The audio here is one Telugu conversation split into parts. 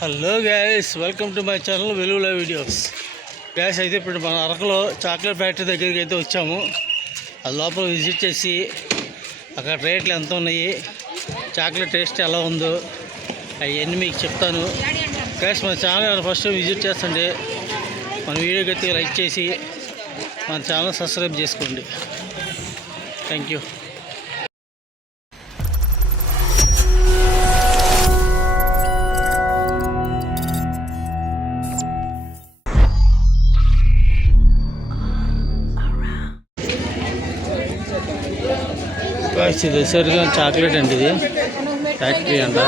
Hello gas, welcome to my channel వెలుగుల వీడియోస్. గ్యాస్ అయితే ఇప్పుడు మన అరకులో చాక్లెట్ ఫ్యాక్టరీ దగ్గరికి అయితే వచ్చాము. అది లోపల విజిట్ చేసి అక్కడ రేట్లు ఎంత ఉన్నాయి, చాక్లెట్ టేస్ట్ ఎలా ఉందో అవన్నీ మీకు చెప్తాను. గ్యాస్ మన ఛానల్ ఫస్ట్ విజిట్ చేస్తుంటే మన వీడియోకి అయితే లైక్ చేసి మన ఛానల్ సబ్స్క్రైబ్ చేసుకోండి. Thank you. ఇది సరిగా చాక్లెట్ అండి, ఇది ఫ్యాక్టరీ అంట,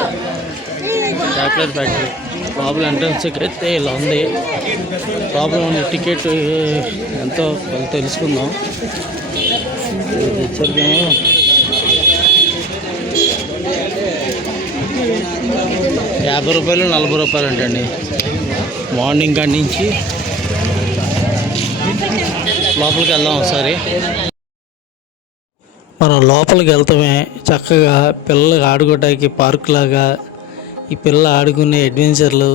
చాక్లెట్ ఫ్యాక్టరీ. లోపల ఎంట్రన్స్కి అయితే ఇలా ఉంది. లోపల ఉన్న టికెట్ ఎంతో తెలుసుకుందాం. సరిగా ₹50 ₹40 అంటండి. మార్నింగ్ కాడి నుంచి లోపలికి వెళ్దాం ఒకసారి. మనం లోపలికి వెళ్తామే చక్కగా పిల్లలకి ఆడుకోవడానికి పార్క్ లాగా ఈ పిల్లలు ఆడుకునే అడ్వెంచర్లు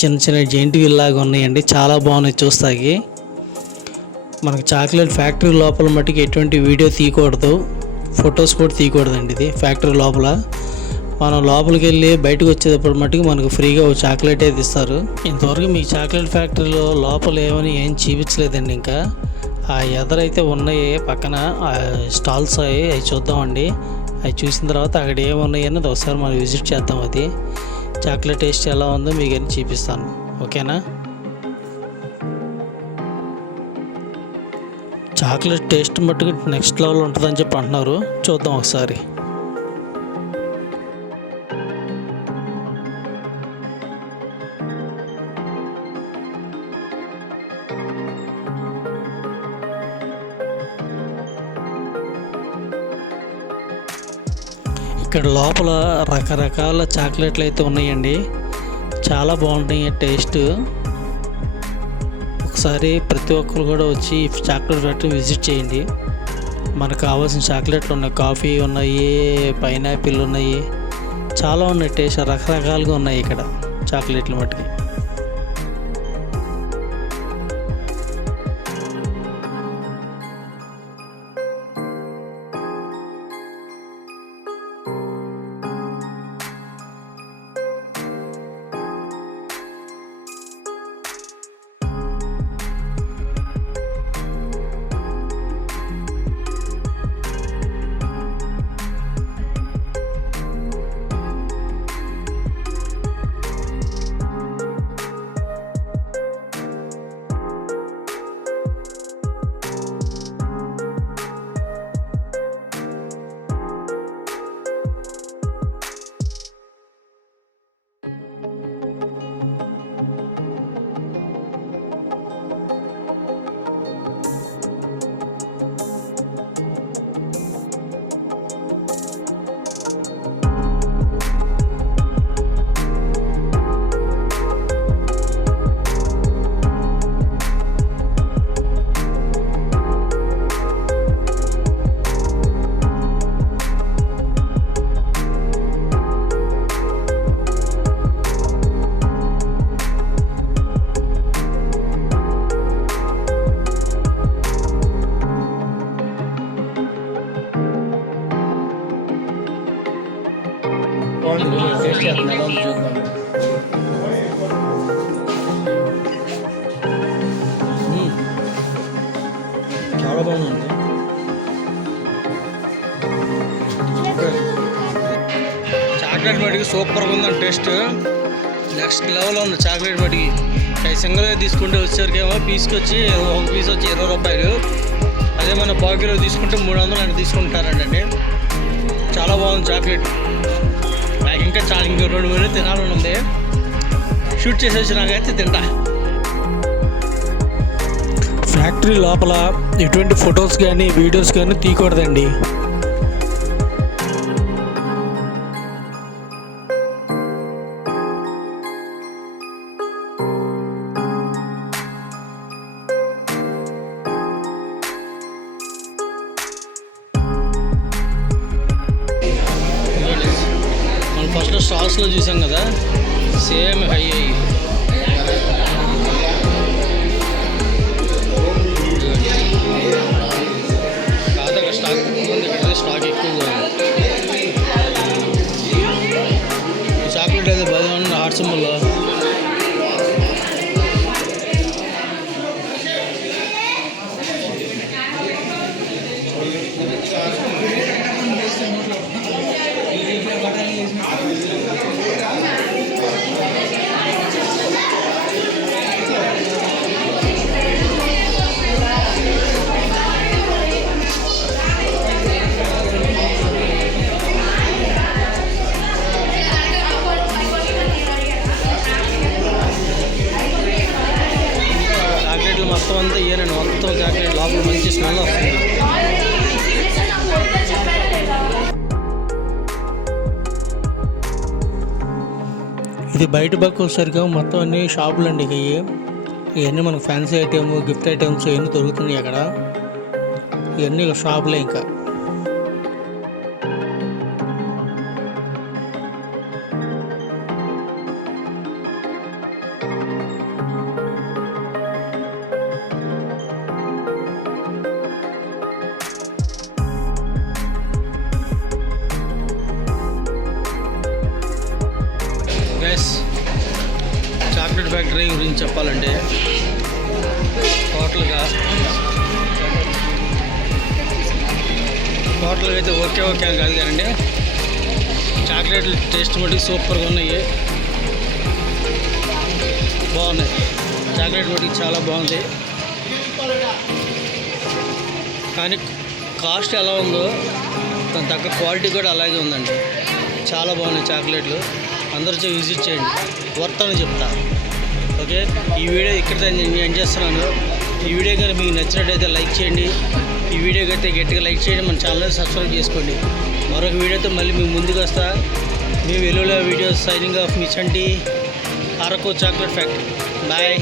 చిన్న చిన్న జెయింట్ వీల్ లాగా ఉన్నాయండి. చాలా బాగున్నాయి చూస్తాకి. మనకు చాక్లెట్ ఫ్యాక్టరీ లోపల మట్టుకు ఎటువంటి వీడియో తీయకూడదు, ఫొటోస్ కూడా తీయకూడదండి. ఇది ఫ్యాక్టరీ లోపల. మనం లోపలికి వెళ్ళి బయటకు వచ్చేటప్పుడు మట్టుకు మనకు ఫ్రీగా ఒక చాక్లెట్ అయితే ఇస్తారు. ఇంతవరకు మీకు చాక్లెట్ ఫ్యాక్టరీలో లోపల ఏం చూపించలేదండి. ఇంకా ఆ ఎదరైతే ఉన్నాయి పక్కన స్టాల్స్ అవి చూద్దామండి. అవి చూసిన తర్వాత అక్కడ ఏమున్నాయి అన్నది ఒకసారి మనం విజిట్ చేద్దాం. అది చాక్లెట్ టేస్ట్ ఎలా ఉందో మీకు అన్ని చూపిస్తాను, ఓకేనా? చాక్లెట్ టేస్ట్ మట్టుకు నెక్స్ట్ లెవెల్ ఉంటుందని చెప్పి అంటున్నారు. చూద్దాం ఒకసారి. ఇక్కడ లోపల రకరకాల చాక్లెట్లు అయితే ఉన్నాయండి. చాలా బాగుంటాయి టేస్ట్. ఒకసారి ప్రతి ఒక్కరు కూడా వచ్చి చాక్లెట్ ఫ్యాక్టరీ విజిట్ చేయండి. మనకు కావాల్సిన చాక్లెట్లు ఉన్నాయి, కాఫీ ఉన్నాయి, పైనాపిల్ ఉన్నాయి, చాలా ఉన్నాయి. టేస్ట్ రకరకాలుగా ఉన్నాయి ఇక్కడ చాక్లెట్లు మట్టుకి. టేస్ట్ చేస్తున్నా ఎలా ఉంది చూద్దాం. చాలా బాగుందండి. చాక్లెట్ మటుకి సూపర్గా ఉందండి. టేస్ట్ నెక్స్ట్ లెవెల్లో ఉంది చాక్లెట్ మటుకి. సింగిల్గా తీసుకుంటే వచ్చేసరికేమో పీస్కి వచ్చి ఒక పీస్ వచ్చి ₹20. అదే మన పావుకిలో తీసుకుంటే 300 అని తీసుకుంటారండి. చాలా బాగుంది చాక్లెట్. నాకు ఇంకా చాలా ఇంకో 2 మినిట్లు తినాలని ఉంది. షూట్ చేసి వచ్చినాకైతే తింటా. ఫ్యాక్టరీ లోపల ఎటువంటి ఫొటోస్ కానీ వీడియోస్ కానీ తీయకూడదండి. ఫస్ట్ స్టాల్స్లో చూసాం కదా, సేమ్ హై అయ్యి కాదక స్టాక్ ఉంది, ఇక్కడ స్టాక్ ఎక్కువగా ఉంది. చాక్లెట్ అయితే బాగా ఉంది హాట్ సింబల్లో. చాక్లెట్లు మొత్తం అంతా ఇయ్యానండి, మొత్తం చాక్లెట్ లోపల మంచి స్మెల్ వస్తుంది. ఇది బయట పక్క వచ్చేసరికి మొత్తం అన్ని షాపులు అండి. ఇవన్నీ మనకు ఫ్యాన్సీ ఐటమ్, గిఫ్ట్ ఐటమ్స్ ఇవన్నీ దొరుకుతున్నాయి అక్కడ. ఇవన్నీ షాపులే. ఇంకా చాక్లెట్ ఫ్యాక్టరీ గురించి చెప్పాలంటే టోటల్గా అయితే ఓకే అని కాదు కదండి. చాక్లెట్లు టేస్ట్ మటుకు సూపర్గా ఉన్నాయి, బాగున్నాయి. చాక్లెట్ మటుకు చాలా బాగుంది. కానీ కాస్ట్ ఎలా ఉందో దాని తగ్గ క్వాలిటీ కూడా అలాగే ఉందండి. చాలా బాగున్నాయి చాక్లెట్లు. అందరూ విజిట్ చేయండి, వర్త్ అని చెప్తా. ఓకే, ఈ వీడియో ఇక్కడ నేను ఎండ్ చేస్తున్నాను. ఈ వీడియో కానీ మీకు నచ్చినట్టయితే లైక్ చేయండి. ఈ వీడియోకి అయితే గట్టిగా లైక్ చేయండి, మన ఛానల్ని సబ్స్క్రైబ్ చేసుకోండి. మరొక వీడియోతో మళ్ళీ మీ ముందుకు వస్తా. మీ వెలుగుల వీడియోస్ సైనింగ్ ఆఫ్ మీ చంటి, అరకు చాక్లెట్ ఫ్యాక్టరీ. బాయ్.